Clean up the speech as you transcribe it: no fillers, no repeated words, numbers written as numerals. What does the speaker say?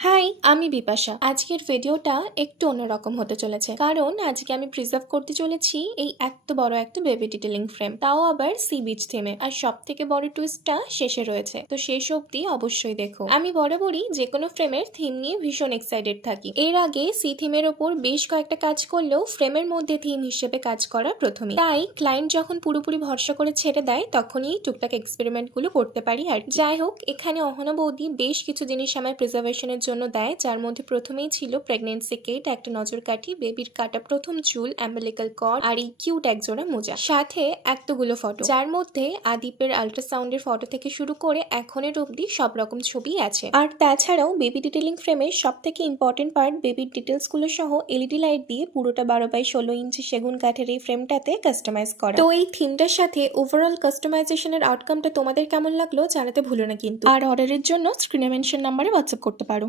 High, আমি বিপাশা। আজকের ভিডিওটা একটু অন্যরকম হতে চলেছে, কারণ আজকে আমি প্রিজার্ভ করতে চলেছি এই এত বড় একটা বেবি ডিটেলিং ফ্রেম, তাও আবার সি বিচ থিমে। আর সব থেকে বড় টুইস্টটা শেষে রয়েছে, তো শেষ অবধি অবশ্যই দেখো। আমি বরাবরই যে কোনো ফ্রেমের থিম নিয়ে ভীষণ এক্সাইটেড থাকি। এর আগে সি থিমের ওপর বেশ কয়েকটা কাজ করলেও ফ্রেমের মধ্যে থিম হিসেবে কাজ করা প্রথমে। তাই ক্লায়েন্ট যখন পুরোপুরি ভরসা করে ছেড়ে দেয়, তখনই টুকটাক এক্সপেরিমেন্ট গুলো করতে পারি। আর যাই হোক, এখানে অহনা বৌদি বেশ কিছু জিনিস আমার প্রিজার্ভেশনের জন্য দেয়, যার মধ্যে প্রথমেই ছিল প্রেগনেন্সি কিট, একটা নজর কাঠি, বেবির কাটা প্রথম চুল, অ্যাম্বিলিক্যাল কর্ড আর এই কিউট একজোড়া মোজা, সাথে এতগুলো ফটো, যার মধ্যে আদিপের আল্ট্রাসাউন্ডের ফটো থেকে শুরু করে এখনের অবধি সব রকম ছবি আছে। আর তাছাড়াও বেবি ডিটেলিং ফ্রেমের সব থেকে ইম্পর্টেন্ট পার্ট বেবির ডিটেলস গুলো সহ এলইডি লাইট দিয়ে পুরোটা 12x16 ইঞ্চি সেগুন কাঠের এই ফ্রেমটাতে কাস্টমাইজ করা। তো এই থিমটার সাথে ওভারঅল কাস্টমাইজেশনের আউটকামটা তোমাদের কেমন লাগলো জানাতে ভুলো না কিন্তু। আর অর্ডারের জন্য স্ক্রিনে মেনশন নাম্বারে হোয়াটসঅ্যাপ করতে পারো।